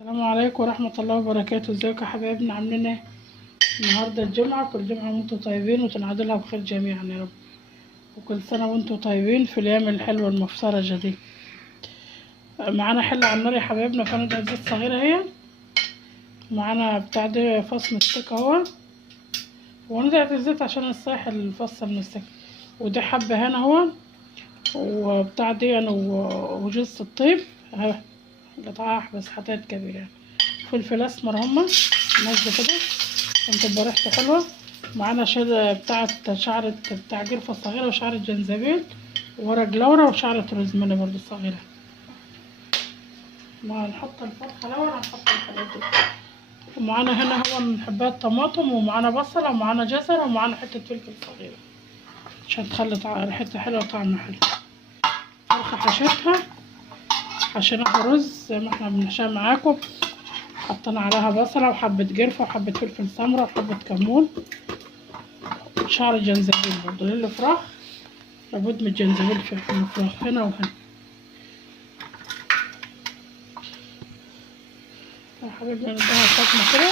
السلام عليكم ورحمة الله وبركاته. ازيكم يا حبايبنا؟ عاملين ايه؟ النهارده الجمعة، كل جمعة وانتم طيبين وتنعادوا لها بخير جميعا يا رب، وكل سنة وانتم طيبين في الأيام الحلوة المفترجة دي. معانا حلة على النار يا حبايبنا، كانت زيت صغيرة اهي. معانا بتاع ده فص مستكة اهو، وندعت الزيت عشان الصايح الفص من السكة، ودي حبة هنا اهو، وبتاع دي وجوز الطيب اهو، قطعها بس حتات كبيرة يعني. فلفل اسمر هما نازله كده عشان تبقى ريحته حلوه. معانا بتاعه شعرة بتاع جرفة صغيرة، وشعرة جنزبيل، وورق لورا، وشعرة روزماري برضو صغيرة. ما هنحط الفرخة الأول، هنحط الحاجات دي. ومعانا هنا هو حباية طماطم، ومعانا بصلة، ومعانا جزر، ومعانا حتة فلفل صغيرة عشان تخلي ريحتها حلوة وطعمها حلو. الفرخة حشيناها رز زي ما احنا بنحشيها معاكم. حطينا عليها بصلة وحبة جرفة وحبة فلفل سمرة وحبة كمون، شعر جنزبيل برضو للفراخ، لابد من الجنزبيل في الفراخ هنا وهنا. يا حبيبنا نديها صدمة كده،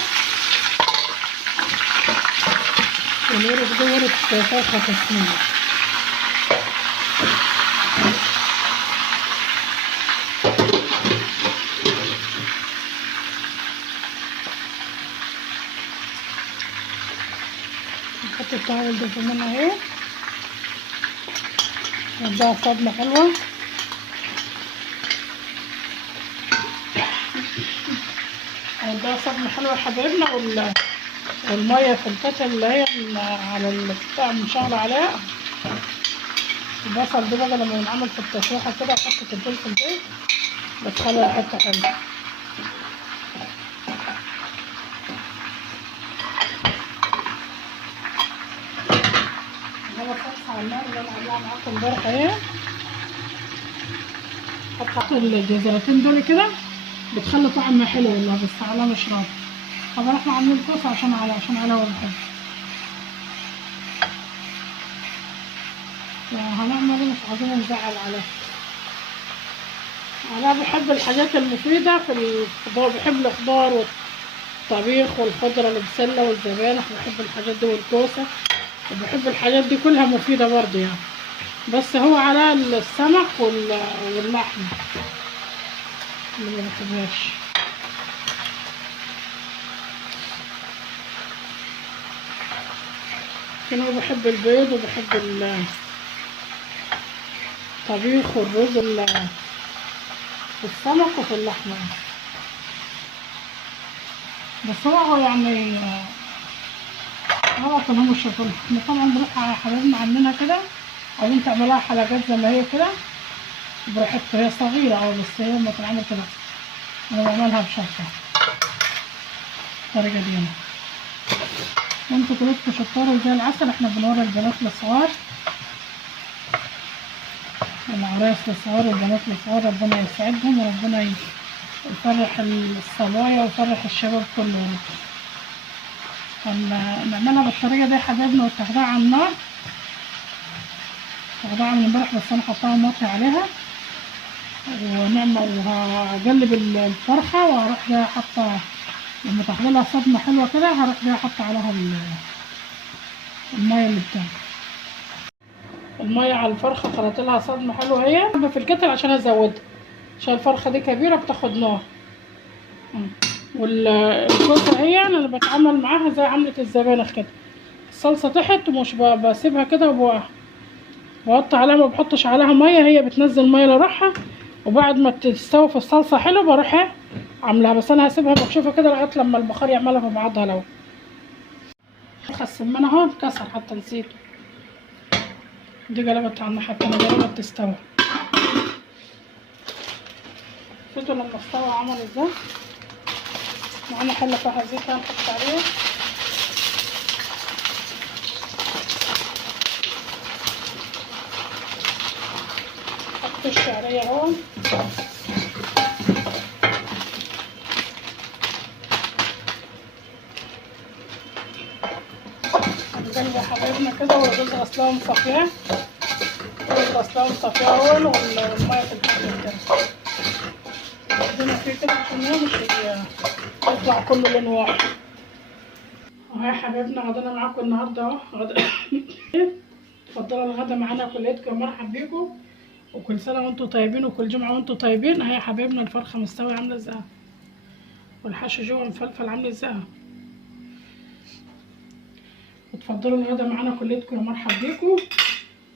والورق ده ورق فرخة تسمية. نحط التوابل دي في منها اهي، نديها صدمة حلوة. نديها صدمة حلوة يا حبايبنا. والمية في الفتة اللي هي على البتاع مشغلة عليها. البصل دي بقى لما ينعمل في التشويحة كده، حطة الفلفل دي بتخلي الحتة حلوة. هو صلصة على النار اللي انا عاملاها معاكم امبارح اهي. حط الجزرتين دول كده بتخلي طعمها حلو والله، بس على مش راضي. طبعا احنا عاملين كوسة عشان على والحب. هنعمل مش عايزين نزعل عليها. انا بحب الحاجات المفيدة في الخضار، بحب الخضار والطبيخ والخضرة البسلة والزبانخ، بحب الحاجات دي والكوسة، وبحب الحاجات دي كلها مفيدة برضه يعني. بس هو على السمك واللحم اللي ما بحبهاش. لكن هو بحب البيض، وبحب الطبيخ والرز في السمك وفي اللحمة. بس هو يعني غلط انهم يشوفوها. احنا طبعا بنروح على حبايبنا عاملينها كده، عايزين تعملوها حلقات زي ما هي كده براحتكم. هي صغيرة بس هي لما تنعمل كده انا بعملها بشطة الطريقة دي هنا. انتوا كلكم شطار زي العسل. احنا بنوري البنات الصغار، العرايس الصغار والبنات الصغار، ربنا يسعدهم وربنا يفرح الصبايا ويفرح الشباب كله. نعملها بالطريقة دي يا حبايبنا، وتاخدوها على النار. تاخدوها من امبارح بس انا حطاها مطي عليها، ونعمل وهقلب الفرخة، وهروح جايه حاطة لما تاخدلها صدمة حلوة كده، هروح جايه حاطة عليها المية اللي بتاعها. المية على الفرخة خلطت لها صدمة حلوة هي في الكتل عشان ازودها، عشان الفرخة دي كبيرة بتاخد نار. والكوسة هي انا بتعامل معاها زي عملة الزبانخ كده. الصلصة تحت ومش بسيبها كده، وبحط عليها، ما بحطش عليها مية، هي بتنزل مية لروحها. وبعد ما تستوي في الصلصة حلو بروح عاملاها، بس انا هسيبها مكشوفة كده لغاية لما البخار يعملها في بعضها. لو السمان اهو اتكسر حتى نسيته. دي قلبت على الناحية التانية، قلبت تستوي. شفتوا لما استوى عمل ازاي؟ معانا حلة فيها زيت هنحط عليها. حط الشعرية اهو، هنقلب يا حبايبنا كده. والرز غسلاه ومصفياه، والمية في الحاجة كده ادينا فيه كده عشان هو مش يطلع كله لون واحد. اهو يا حبايبنا غدانا معاكم النهارده اهو غدا. اتفضلوا الغدا معانا كليتكم، مرحب بيكم، وكل سنه وانتم طيبين وكل جمعه وانتم طيبين. اهي يا حبايبنا الفرخه مستويه عامله ازاي، والحشو جوه مفلفل عامل ازاي. اتفضلوا الغدا معانا كليتكم، مرحب بيكم.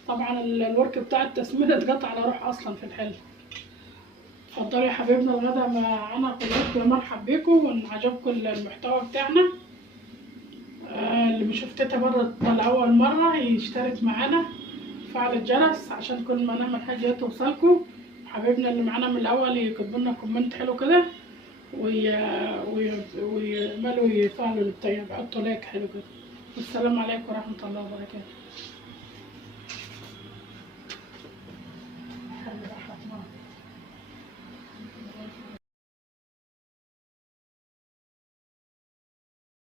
طبعا الورك بتاع التسميده اتقطع على روح اصلا في الحل. اتفضلوا يا حبايبنا الغدا معانا كليتكم، مرحب بيكم، وان عجبكم المحتوى بتاعنا. اللي بيشوف تيتا بره لأول مرة يشترك معانا، فعل الجرس عشان كل ما نعمل حاجة توصلكم. حبايبنا اللي معانا من الأول يكتبوا لنا كومنت حلو كده، ويعملوا يفعلوا التاني، يحطوا لايك حلو كده. والسلام عليكم ورحمة الله وبركاته.